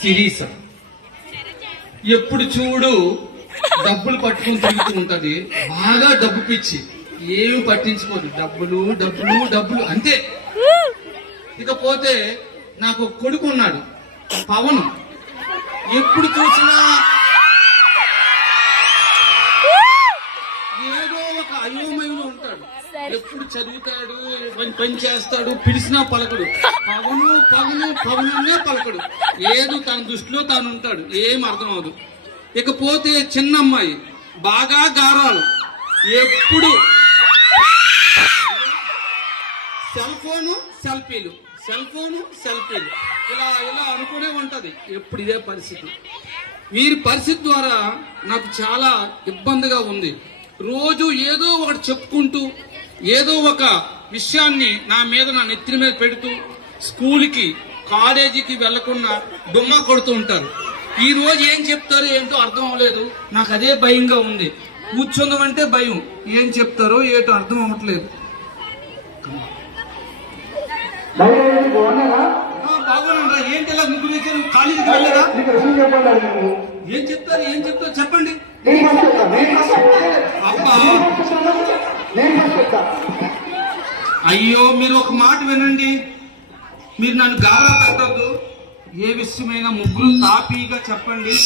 Series ఎప్పుడు చూడు డబ్బులు పట్టుకొని తిరుగుతూ ఉంటది. బాగా డబ్బు పిచ్చి, ఏమి పట్టించుకోదు. డబ్బులు డబ్బులు డబ్బులు అంతే. ఇకపోతే నాకు కొడుకు ఉన్నాడు పవన్. ఎప్పుడు చూసినా ఏదో ఒక అయోమయంలో ఉంటాడు. ఎప్పుడు చదువుతాడు, పని చేస్తాడు, పిలిచినా పలకడు. పవను పవను పవననే పలకడు. ఏదో తన దృష్టిలో తాను ఉంటాడు, ఏం అర్థం అవదు. ఇకపోతే చిన్న అమ్మాయి బాగా గారాలు, ఎప్పుడు సెల్ ఫోను సెల్ఫీలు, సెల్ ఫోను సెల్ఫీలు, ఇలా ఇలా అనుకునే ఉంటది. ఎప్పుడు ఇదే పరిస్థితి. వీరి పరిస్థితి ద్వారా నాకు చాలా ఇబ్బందిగా ఉంది. రోజు ఏదో ఒకటి చెప్పుకుంటూ ఏదో ఒక విషయాన్ని నా నెత్తిన మీద పెడుతూ స్కూల్కి కాలేజీకి వెళ్లకుండా డుమ్మా కొడుతూ ఉంటారు. ఈ రోజు ఏం చెప్తారో ఏంటో అర్థం అవ్వలేదు. నాకు అదే భయంగా ఉంది. కూర్చుందామంటే భయం, ఏం చెప్తారో ఏంటో అర్థం అవ్వట్లేదు. బాగున్నారా? ఏంటి ఇలా ముగ్గురు వేసారు? కాలేజీకి వెళ్ళారా? ఏం చెప్తారు చెప్పండి. అబ్బా అయ్యో, మీరు ఒక మాట వినండి. మీరు నన్ను గారా పెట్టద్దు. ఏ విషయమైనా ముగ్గురు తాపీగా చెప్పండి.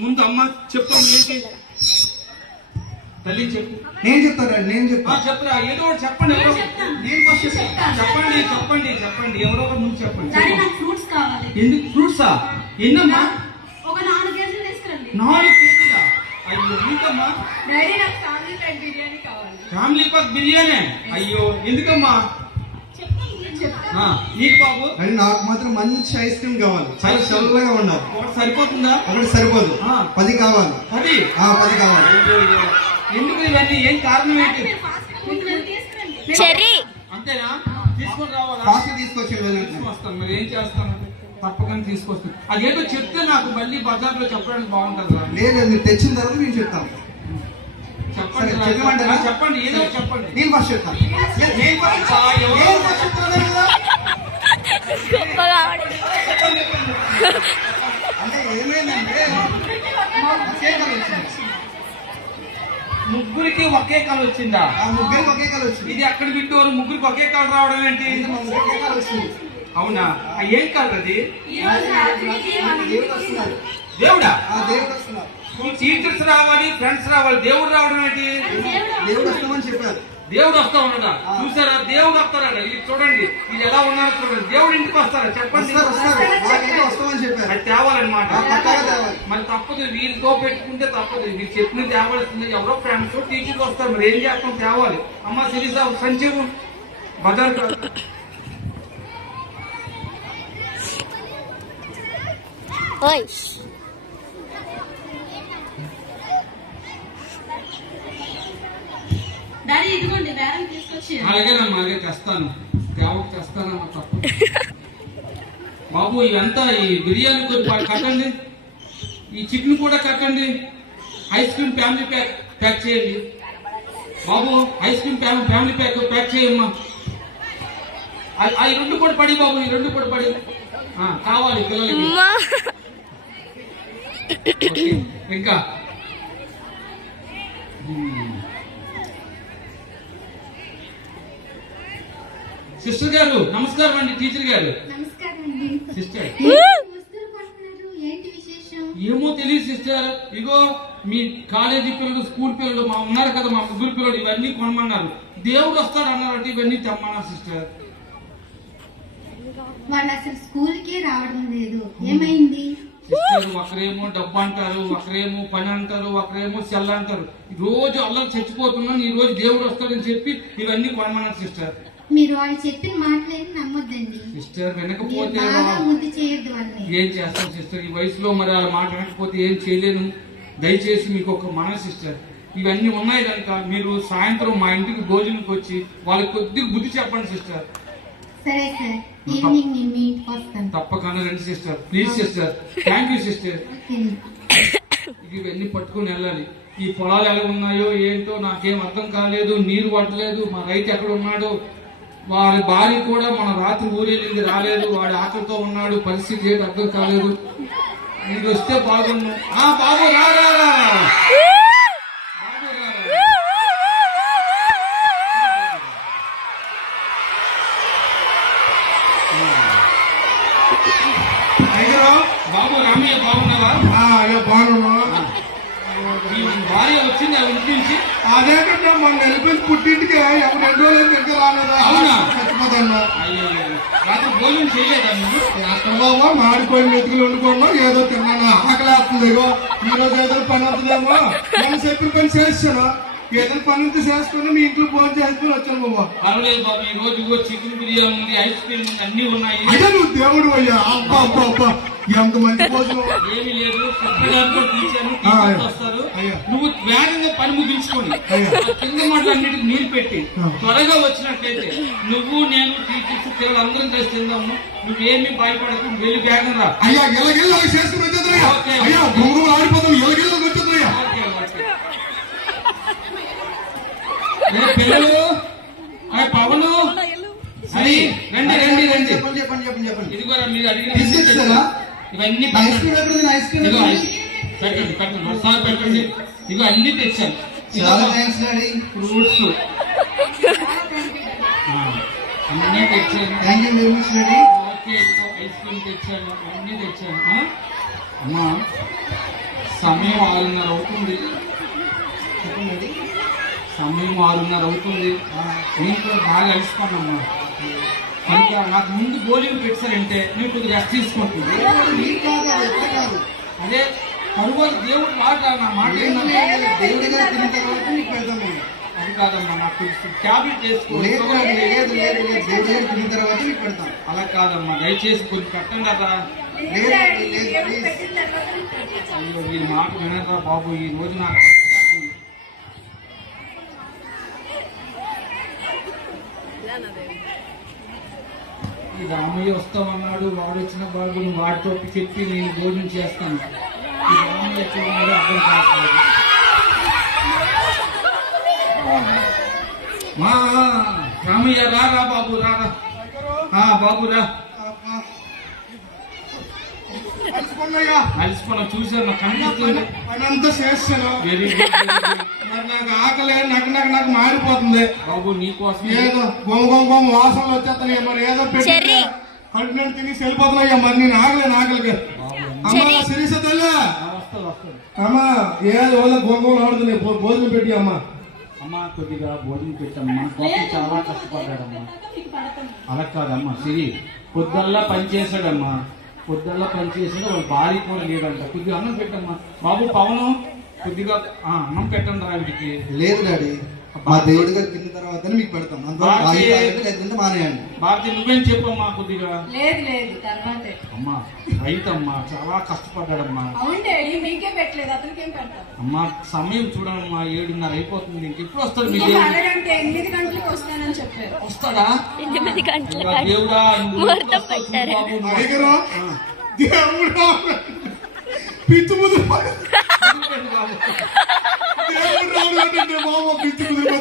ముందు అమ్మ చెప్పాము ఏంటి? తల్లి చెప్పు. నేను చెప్తానండి. చెప్పరా, ఏదో ఒకటి చెప్పండి. చెప్పండి. ఎవరో ఒకరు ముందు చెప్పండి. ఎందుకు ఫ్రూట్సా? ఎన్నమ్మా? 4 కేజీలు తీసుకురండి. 4 కేజీలా? అయ్యో, నీకమ్మా? డాడీ, నాకు ఫ్యామిలీ ప్యాక్ బిర్యానీ కావాలి. Family pack biryani? అయ్యో, ఎందుకమ్మా? నీకు బాబు? అని నాకు మాత్రం మంచి ఐస్ క్రీమ్ కావాలి, చాలా చల్లగా ఉండాలి. ఒకటి సరిపోతుందా? ఒకటి సరిపోదు, 10 కావాలి. 10 కావాలి. ఎందుకు ఇవన్నీ? ఏం కారణం ఏంటి? చెర్రీ అంతేనా? తీసుకొని రావాలా? ఫాస్ట్ తీసుకొచ్చేది. తీసుకొస్తాను. మరి ఏం చేస్తాను? తప్పకుండా తీసుకొస్తాను. అదేదో చెప్తే నాకు మళ్ళీ బజార్లో చెప్పడానికి బాగుంటుంది. లేదు, మీరు తెచ్చిన తర్వాత నేను చెప్తాను. చెప్పండి, ఏదో చెప్పండి. నేను ఫస్ట్ చెప్తాను. అంటే ఏమైందంటే ముగ్గురికి ఒకే కళ వచ్చిందా? ముగ్గురికి ఒకే కళ వచ్చింది. ఇది ఎక్కడ వింటూరు? ముగ్గురికి ఒకే కళ రావడం ఏంటి? ఒకే కళ వచ్చింది. అవునా? ఏం కలర్ అది? దేవుడు వస్తున్నారు. దేవుడా? దేవుడు వస్తున్నారు. టీచర్స్ రావాలి, ఫ్రెండ్స్ రావాలి, దేవుడు రావడం ఏంటి? దేవుడు వస్తామని చెప్పారు. దేవుడు వస్తా ఉన్నదా? చూసారా? దేవుడు వస్తారా? ఇది చూడండి, ఇది ఎలా ఉన్నారో చూడండి. దేవుడు ఇంటికి వస్తారా? చెప్పండి. వస్తామని చెప్పారు. అది తేవాలన్నమాట. తేవాలి. మరి తప్పదు, వీళ్ళతో పెట్టుకుంటే తప్పదు. మీరు చెప్పిన తేవాల్సింది. ఎవరో ఫ్రెండ్స్ టీచర్స్ వస్తారు, మరి ఏం చేస్తాం? తేవాలి. అమ్మ సిరీసా సంజీవ్ బజార్ అలాగేనమ్మా, అలాగే తెస్తాను. తెస్తానమ్మా, తప్పు. బాబు, ఇవంతా ఈ బిర్యానీ కొద్ది కట్టండి. ఈ చికెన్ కూడా కట్టండి. ఐస్ క్రీమ్ ఫ్యామిలీ ప్యాక్ చేయండి. బాబు, ఐస్ క్రీమ్ ఫ్యామిలీ ప్యాక్ చేయమ్మా. ఈ 2 కూడా పడి బాబు, ఈ 2 కూడా పడి కావాలి పిల్లలకి. ఇంకా సిస్టర్ గారు నమస్కారం అండి. టీచర్ గారు సిస్టర్. ఏమో తెలియదు సిస్టర్. ఇగో మీ కాలేజీ పిల్లలు, స్కూల్ పిల్లలు మా ఉన్నారు కదా, మా ముగ్గురు పిల్లలు ఇవన్నీ కొనమన్నారు. దేవుడు వస్తాడు అన్నారంటే ఇవన్నీ తెమ్మన్నారు సిస్టర్. వాళ్ళు అసలు స్కూల్ కి రావడం లేదు, ఏమైంది? ఒకరేమో డబ్బు అంటారు, ఒకరేమో పని అంటారు, ఒకరేమో సెల్ అంటారు. రోజు అల్లరి చచ్చిపోతున్నాను, ఈ రోజు దేవుడు వస్తాడని చెప్పి ఇవన్నీ కొనమన్నారు సిస్టర్. మీరు వాళ్ళు చెప్పిన మాటలేని నమ్మొద్దండి సిస్టర్. వినకపోతే ఏం చేస్తాం సిస్టర్? ఈ వయసులో మరి వాళ్ళ మాట వినకపోతే ఏం చేయలేను. దయచేసి మీకు ఒక మన సిస్టర్, ఇవన్నీ ఉన్నాయి కనుక మీరు సాయంత్రం మా ఇంటికి భోజనంకి వచ్చి వాళ్ళకి కొద్దిగా బుద్ధి చెప్పండి సిస్టర్. సరే సార్, ఈవినింగ్ నేను మీ ఇంటికి వస్తాను. తప్పకుండా రండి sister. Please sister. Thank you sister. ఇవన్నీ పట్టుకుని వెళ్ళాలి. ఈ పొలాలు ఎలా ఉన్నాయో ఏంటో నాకేం అర్థం కాలేదు. నీరు పట్టలేదు. మా రైతు ఎక్కడ ఉన్నాడో వారి భార్య కూడా మన రాత్రి ఊరెళ్ళింది, రాలేదు. వాడి ఆకలితో ఉన్నాడు, పరిస్థితి ఏంటి అర్థం కాలేదు. ఇది వస్తే బాగుండు. బాబు రా రా రా రా. బాబు రా రా. అయ్యో బాబు రామయ్య బాగున్నావా? అయ్యో బాగున్నా. ఈ భార్య వచ్చింది ఆ ఇంటి నుంచి. అదేంటంటే మొన్న వెళ్ళిపోయింది పుట్టింటికి. ఎవరు 2 రోజులు దగ్గర రాలేదా? అవునా? చచ్చిపోతాను. అయ్యో రాత్రి భోజనం చేయలేదా నువ్వు? అక్కడ బాబా మాడిపోయి మెతుకులు వండుకున్నాం, ఏదో తిన్నాను. ఆకలి వస్తుంది. ఇగో ఈ రోజు ఏదో పని అవుతుందేమో నేను చెప్పిన పని చేస్తాను. ఏదైనా పని ఉంటే చేసుకుని మీ ఇంట్లో భోజనం చేసుకుని వచ్చాను బాబా. పర్వాలేదు బాబు, ఈ రోజు చికెన్ బిర్యానీ ఉంది, ఐస్ క్రీమ్ ఉంది, అన్ని ఉన్నాయి. అయ్యా నువ్వు దేవుడు అయ్యా. అబ్బా అబ్బా అబ్బా ఎంత మంచి భోజనం. ఏమీ లేదు, వస్తారు. నువ్వు వేగంగా పని ముగించుకొని కింద మాటలు అన్నిటికి నీరు పెట్టి త్వరగా వచ్చినట్లయితే నువ్వు నేను టీచర్స్ పిల్లలు అందరం కలిసి తిందాము. నువ్వేమీ భయపడకు, వెళ్ళి వేగం రా. అయ్యా ఎలాగెళ్ళి అవి చేసుకుని వచ్చేద్దయ్యా. అయ్యా బొంగులు ఆడిపోతాం, ఎలాగెళ్ళి వచ్చేద్దయ్యా. పిల్లలు పవను అది రండి రండి రండి. చెప్పండి చెప్పండి చెప్పండి చెప్పండి. ఇదిగోరా మీరు అడిగిన ఇవన్నీ పెట్టండి ఒకసారి పెట్టండి. ఇగో అన్ని తెచ్చాను. ఫ్రూట్స్ అన్నీ తెచ్చాను. ఓకే ఇదిగో ఐస్ క్రీమ్ తెచ్చాను, అన్నీ తెచ్చాను. అమ్మా సమయం 6:30 అవుతుంది. సమయం 6:30 అవుతుంది. నేను కూడా బాగా అలసిపోయానమ్మా. కనుక నాకు ముందు భోజనం పెట్టారంటే నేను కొద్దిగా రెస్ట్ తీసుకుంటుంది. అదే తరువాత దేవుడు మాట నా మాట అది కాదమ్మా, నాకు ట్యాబ్లెట్ చేసుకోవాలి. అలా కాదమ్మా, దయచేసి కొంచెం పెట్టండి కదా. అయ్యో ఈ మాట వినరా బాబు, ఈ రోజు నాకు ఈ రామయ్య వస్తామన్నాడు. వాడు వచ్చిన బాబు నువ్వు వాడితో చెప్పి నేను భోజనం చేస్తాను. ఈ రామయ్య చూడడం అర్థం కావట్లేదు. మా రామయ్య రా రా బాబు రా రా. బాబు రా. అలసిపోయినా చూసాను, నాకు కనిపిస్తుంది. పని అంతా చేస్తాను. Very good. మరి నాకు ఆకలి నాకు మారిపోతుంది బాబు నీకోసం ఏదో బొమ్మ వాసనలు వచ్చేస్తున్నాయి. మరి ఏదో పెట్టి కడుపు తిని వెళ్ళిపోతున్నాయ్యా. మరి నేను ఆకలికి అమ్మా శరీస తల్లి అమ్మా ఏదో బొమ్మలు ఆడుతున్నాయి. భోజనం పెట్టి అమ్మా. అమ్మా కొద్దిగా భోజనం పెట్టమ్మా. బాబు చాలా కష్టపడ్డాడమ్మా. అలా కాదమ్మా, సిరి పొద్దుల్లా పనిచేశాడమ్మా. పొద్దుల్లా పనిచేసాడు. వాళ్ళ భార్య కూడా లేదంట. కొద్దిగా అన్నం పెట్టమ్మా. బాబు పవను కొద్దిగా అన్నం పెట్టండి రా వీటికి. లేదు డాడీ, మా దేవుడి గారు తిన్న తర్వాత మీకు పెడతాం. లేదంటే మానేయండి. భారతి నువ్వేం చెప్పమ్మా కొద్దిగా. లేదు లేదు తర్వాతే. అమ్మా రైతమ్మా చాలా కష్టపడ్డాడమ్మా. అవును డాడీ, మీకే పెట్టలేదు, అతనికి ఏం పెడతాం. అమ్మా సమయం చూడమ్మా, 7:30 అయిపోతుంది. ఇంక ఎప్పుడు వస్తాడు మీ 8 గంటలకు వస్తానని చెప్పారు. వస్తాడా? 8 గంటలకు దేవుడా ముహూర్తం పెట్టారు. పిచ్చి ముద్దు బాబు, పిచ్చి ముద్దు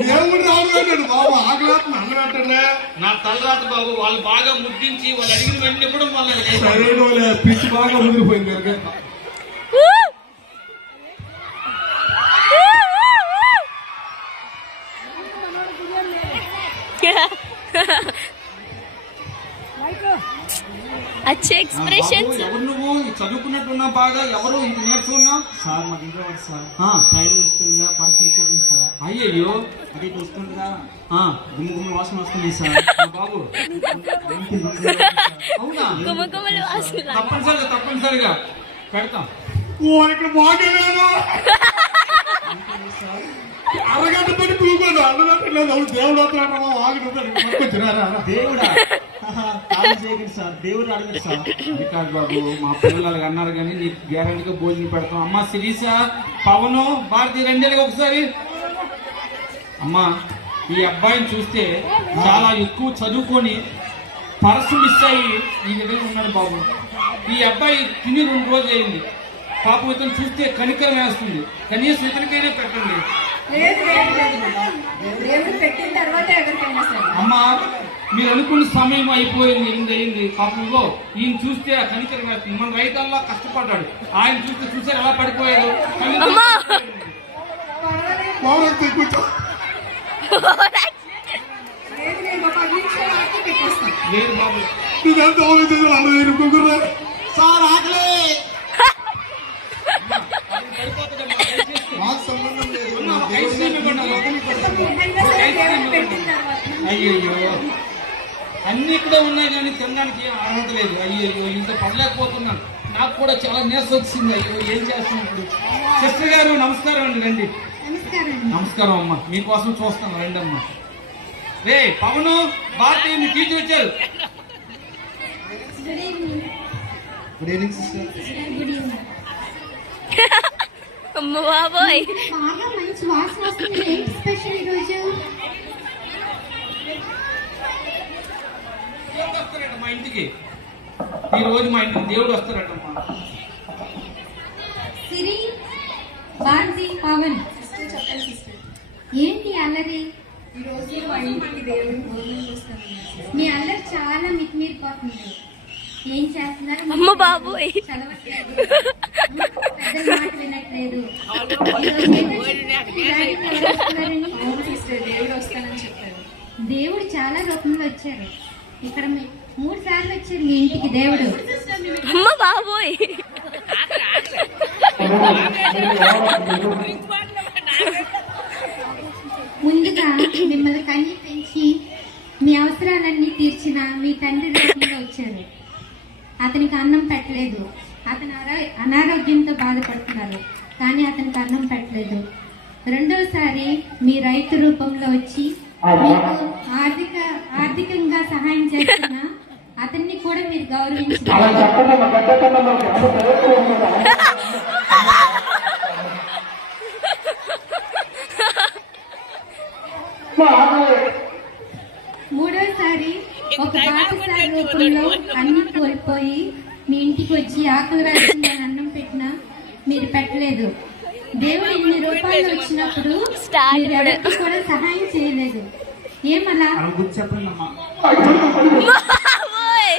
దేవుడు రాడు బాబు. ఆకలేస్తుంది అన్నట్టే నా తలరాత బాబు. వాళ్ళు బాగా ముద్దించి వాళ్ళు అడిగిన వెంటనే కూడా మళ్ళీ సరైన పిచ్చి బాగా ముదిరిపోయింది కనుక. अच्छे एक्सप्रेशन. ఎవరు నువ్వు చదువుకున్నట్టున్నా బాగా? ఎవరు ఇంత నేర్చుకున్నావు? సార్ మాకు ఇంట్లో వాడు సార్ టైం వస్తుందిగా పని తీసేది సార్. అయ్యయ్యో అది వస్తుందిగా గుమ్మ వాసన వస్తుంది సార్. బాబు అవునా? గుమగుమలు వాసన. తప్పనిసరిగా పెడతాం. ఇక్కడ బాగలేదు. అరగంట పని కూకోదు అన్నట్లేదు. దేవుడు దేవుడా చేయకండి సార్, దేవుడు అడగదు సార్. అది కాదు బాబు, మా పిల్లలు అన్నారు కానీ నీకు గ్యారంటీగా భోజనం పెడతాం. అమ్మా శిరీష, పవను, భారతి రెండేళ్ళకి ఒకసారి. అమ్మా ఈ అబ్బాయిని చూస్తే చాలా ఎక్కువ చదువుకొని పరసు మిస్ అయ్యి ఈ విధంగా ఉన్నాడు బాబు. ఈ అబ్బాయి తిని 2 రోజులు అయింది. పాపం ఇతను చూస్తే కనికరం వేస్తుంది. కనీసం ఇతనికైనా పెట్టండి. దేవుడు పెట్టిన తర్వాత ఎవరికైనా సరే అమ్మా మీరు అనుకున్న సమయం అయిపోయింది, అయింది పాపంలో ఈయన చూస్తే ఆ కనికరం వేస్తుంది. మన రైతల్లా కష్టపడ్డాడు, ఆయన చూస్తే ఎలా పడిపోయాడు. పౌరక్తి కూర్చో. లేదు నేను ఒక 10 నిమిషాలు ఆగి పెట్టేస్తాను. లేదు బాబు, నువ్వెంత ఆలోచించాలి అన్న నేను కుకుర్రా. సార్ ఆకలి. మాకు సంబంధం లేదు. అమ్మా, ఒక ఐస్ క్రీమ్ ఇవ్వండి అమ్మా. నిజంగా సరే దేవుడు పెట్టిన తర్వాత అయ్యయ్యో, అన్ని ఇక్కడ ఉన్నాయి కానీ తినడానికి ఏం అర్హత లేదు. అయ్యయ్యో, ఇంత పడలేకపోతున్నాను. నాకు కూడా చాలా నీరసం వచ్చింది. అయ్యో, ఏం చేస్తున్నాను ఇప్పుడు. సిస్టర్ గారు నమస్కారం అండి, రండి. నమస్కారం. నమస్కారం అమ్మా, మీకోసం చూస్తాను, రండి అమ్మా. రే పవను, భారతీయుని తీసుకొచ్చారు. Good evening. Good evening sister. Good evening. అమ్మ బాబోయ్, బాగా మంచి వాసన వస్తుంది. ఏంటి స్పెషల్ ఈరోజు? దేవుడు వస్తారట మా ఇంటికి. ఈ రోజు మా ఇంటికి దేవుడు వస్తారటమ్మా. సిరి, భారతి, పవన్. సిస్టర్ చెప్పండి సిస్టర్. ఏంటి అల్లరి? ఈ రోజు మా ఇంటికి దేవుడు భోజనం చేస్తాను. మీ అల్లరి చాలా మితిమీరిపోతుంది. ఏం చేస్తున్నారు? అమ్మ బాబోయ్. చదవట్లేదు, పెద్దల మాట వినట్లేదు. ఈరోజు ఏదో చెప్పారు, మీ డాడీ ఎవరు వస్తున్నారని? అవును సిస్టర్, దేవుడు వస్తానని చెప్పారు. దేవుడు చాలా రూపంలో వచ్చారు. ఇక్కడ 3 సార్లు వచ్చారు మీ ఇంటికి దేవుడు. అమ్మ బాబోయ్. ముందుగా మిమ్మల్ని కన్ని పెంచి మీ అవసరాలన్నీ తీర్చిన మీ తండ్రి రూపంలో వచ్చారు. అతనికి అన్నం పెట్టలేదు. అతను అనారోగ్యంతో బాధపడుతున్నారు, కానీ అతనికి అన్నం పెట్టలేదు. రెండోసారి మీ రైతు రూపంలో వచ్చి మీకు ఆర్థికంగా సహాయం చేస్తున్న అతన్ని కూడా మీరు గౌరవించారు. మూడోసారి ఒక బాటసారి రూపంలో అన్ని కోల్పోయి మీ ఇంటికి వచ్చి ఆకలి వేస్తుందని అన్నం పెట్టినా మీరు పెట్టలేదు. దేవుడు ఇన్ని రూపాయలు వచ్చినప్పుడు మీరు ఎవరికి కూడా సహాయం చేయలేదు. ఏమలా? అలా గుర్తు చెప్పండి అమ్మా. బాబోయ్.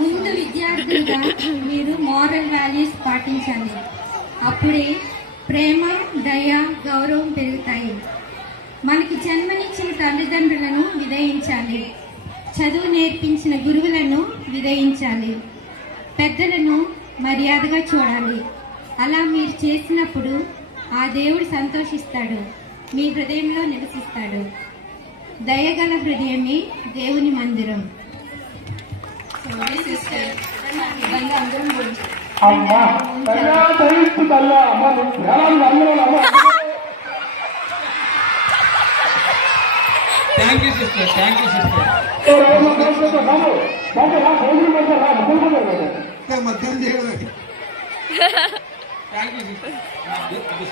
ముందు విద్యార్థులుగా మీరు మోరల్ వాల్యూస్ పాటించాలి. అప్పుడే ప్రేమ, దయ, గౌరవం పెరుగుతాయి. మనకి జన్మనిచ్చిన తల్లిదండ్రులను విధేయించాలి. చదువు నేర్పించిన గురువులను విధేయించాలి. పెద్దలను మర్యాదగా చూడాలి. అలా మీరు చేసినప్పుడు ఆ దేవుడు సంతోషిస్తాడు, మీ హృదయంలో నివసిస్తాడు. దయగల హృదయమే దేవుని మందిరం. సారీ సిస్టర్, ఇవన్నీ అందరం భోజనం. అమ్మా తల్లా దయస్తు తల్లా అమ్మ నువ్వు అందరూ అమ్మ. Thank you sister, thank you sister. మధ్యాహ్నం చేయడం థ్యాంక్ యూ సిస్టర్.